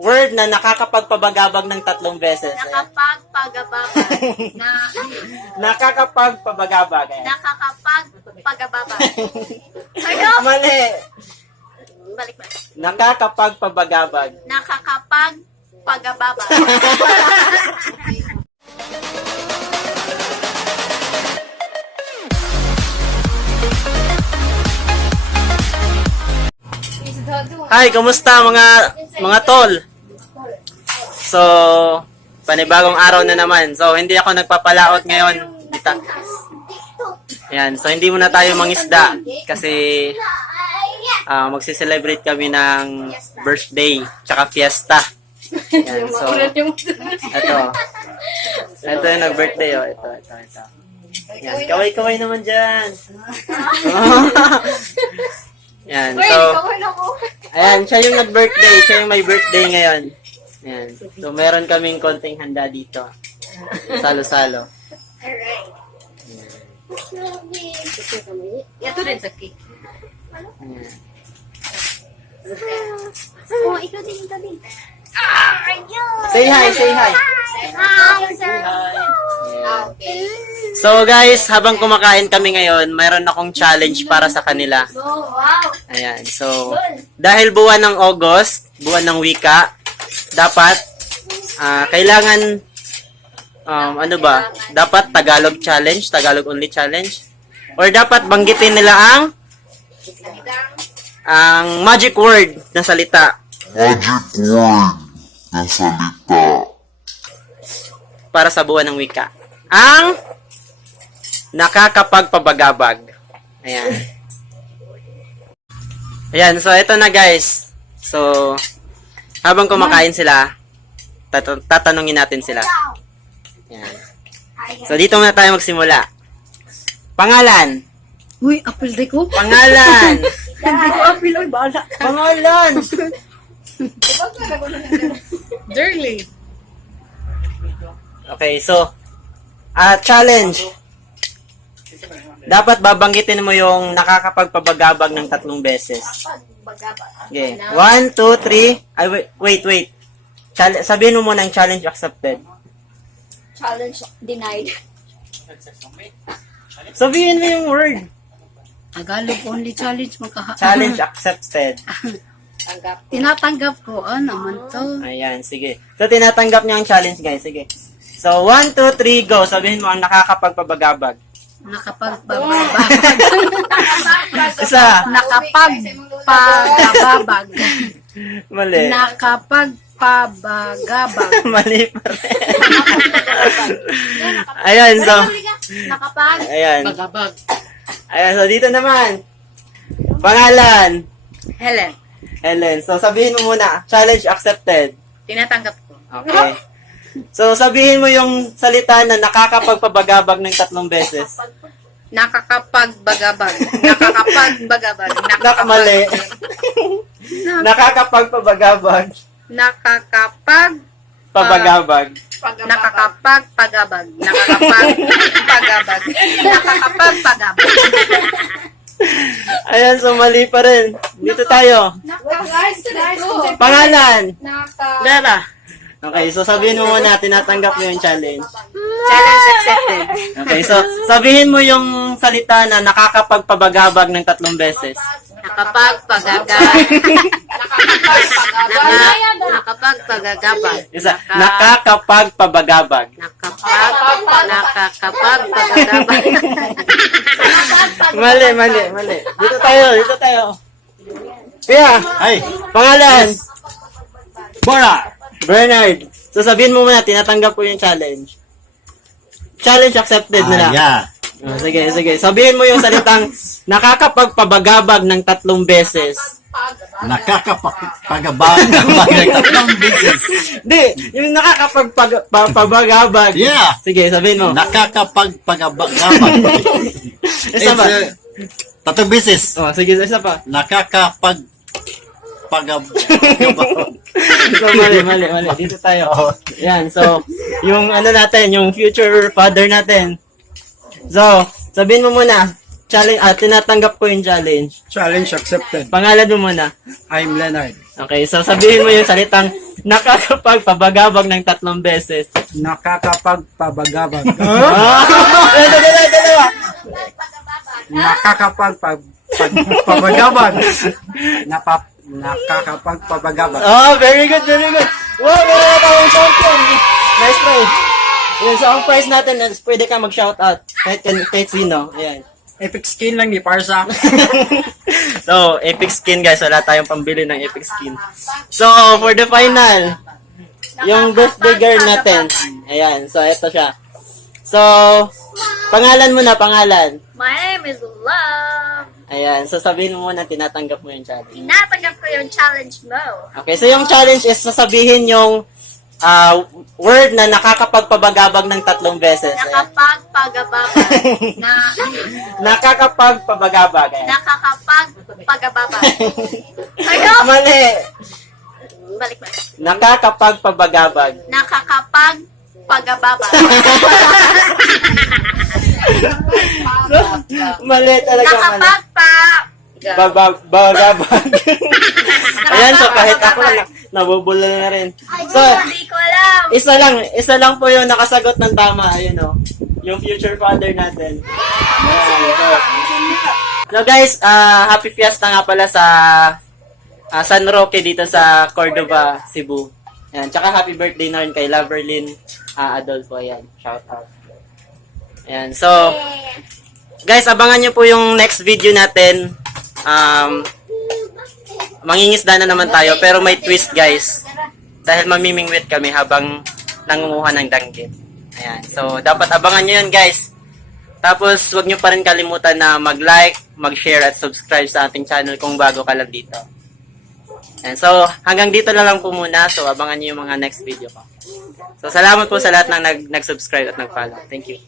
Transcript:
word na nakakapagpabagabag ng 3 beses. Nakapagpagababag. Nakakapagpabagabag. Ayan. Nakakapagpagababag. Sa'yo? Mali. Balik. Nakakapagpabagabag. Nakakapagpagababag. Hi, kumusta mga tol? So, panibagong araw na naman. So, hindi ako nagpapalaot ngayon. Ayan, so hindi muna tayo mangisda kasi magsi-celebrate kami ng birthday tsaka fiesta. Ayan, so ito yung nag-birthday, oh. Ito. Ayan, kaway-kaway naman dyan. Ayan, so ayan, siya yung nag-birthday. Siya yung may birthday ngayon. Ayan, so meron kaming konting handa dito. Salo-salo. Alright. Ito rin sa cake. Ayan. Oh, ikaw din. Say hi. Hi. Okay. So guys, habang kumakain kami ngayon, mayroon akong challenge para sa kanila. Oh, wow. Ayan. So, dahil buwan ng August, buwan ng wika, dapat kailangan dapat Tagalog challenge, Tagalog only challenge, or dapat banggitin nila ang magic word na salita. Magic word na salita. Para sa buwan ng wika. Ang nakakapagpabagabag. Ayan. Ayan, so ito na guys. So, habang kumakain sila, tatanungin natin sila. Ayan. So, dito muna tayo magsimula. Pangalan. Uy, apil di ko. Pangalan. Hindi ko apil. Uy, bahala ka. Pangalan. Dirly. Okay, so, challenge. Dapat babanggitin mo yung nakakapagpabagabag ng 3 beses. Okay. 1, 2, 3. Ay, wait. Sabihin mo muna ang challenge accepted. Challenge denied. Sabihin mo yung word. Tagalog only challenge makaha. Challenge accepted. Tinatanggap ko. Naman to. Ayan, sige. So, tinatanggap niyo ang challenge, guys. Sige. So, 1, 2, 3, go. Sabihin mo ang nakakapagpabagabag. Nakapagpababag. Isa. Nakapagpagababag. Mali. Nakapagpabagabag. Mali pa rin. Ayan, so. Ayan. Bagabag. Ayan, so dito naman. Pangalan. Helen. Ellen. So, sabihin mo muna. Challenge accepted. Tinatanggap ko. Okay. So, sabihin mo yung salita na nakakapagpabagabag ng 3 beses. Nakakapagbagabag. Nakakapagbagabag. Mali. Nakakapagpabagabag. Nakakapag Pabagabag. nakakapagpagabag. Nakakapagpagabag. Nakakapagpagabag. Ayan, so mali pa rin. Dito tayo. Pangalan. Lara. Okay, so sabihin mo muna, tinatanggap mo yung challenge. Challenge accepted. Okay, so sabihin mo yung salita na nakakapagpabagabag ng 3 beses. Nakapagpagabag. Nakapagpagabag. Isa, nakakapagpabagabag. Nakakapagpagabag. Mali. Dito tayo. Kuya, Ay, pangalan. Bernard. So sabihin mo muna, tinatanggap ko yung challenge. Challenge accepted nila. Yeah. Oh, sige. Sabihin mo yung salitang nakakapagpabagabag ng 3 beses. Nakakapagabag ng 3 beses. Hindi, yung nakakapagpabagabag. Yeah. Sige, sabihin mo. Nakakapagpagabag. Isa pa. 3 beses. Oh, sige, isa pa. Nakakapagpagabag. So, mali. Dito tayo. Yan, so, yung natin, yung future father natin. So, sabihin mo muna, challenge, tinatanggap ko yung challenge. Challenge accepted. Pangalan mo muna. I'm Leonard. Okay, so sabihin mo yung salitang nakakapagpabagabag ng 3 beses. Nakakapagpabagabag. Dalawa. Nakakapagpabagabag. Nakakapagpabagabag. Oh, very good, very good. Wow, meron tayong champion. Nice try. Yan, so ang prize natin, pwede ka mag-shoutout. Kahit sino. Ayan. Epic skin lang ni Parsa. So, epic skin guys. Wala tayong pambili ng epic skin. So, for the final, yung birthday girl natin. Ayan, so ito siya. So, pangalan mo na, pangalan. My name is Love. Ayan, so sabihin mo muna, tinatanggap mo yung challenge. Tinatanggap ko yung challenge mo. Okay, so yung challenge is sasabihin yung word na nakakapagpabagabag ng 3 beses. Ayan. Nakapagpagababa. Na, Nakakapagpabagabag. Ayan. nakakapagpagababa. Sa'yo? Mali. Balik. Nakakapagpabagabag. Nakakapagpagababa. Mali talaga, mali. Bagabag. Ayan, so kahit ako na nabubula na rin. So, Hindi ko alam. isa lang po yung nakasagot ng tama, ayun o. Yung future father natin. Ayan, so guys, happy fiesta nga pala sa San Roque dito sa Cordova, Cebu. Ayan, tsaka happy birthday na rin kay Loverlyn Adolfo. Ayan, shout out. Ayan, so guys, abangan nyo po yung next video natin. Mangingisda na naman tayo, pero may twist guys. Dahil mamimingwit kami habang nangunguha ng danggit. Ayan, so dapat abangan nyo yun guys. Tapos, huwag nyo pa rin kalimutan na mag-like, mag-share at subscribe sa ating channel kung bago ka lang dito. Ayan, so hanggang dito na lang po muna. So abangan nyo yung mga next video ko. So salamat po sa lahat ng nag-subscribe at nag-follow. Thank you.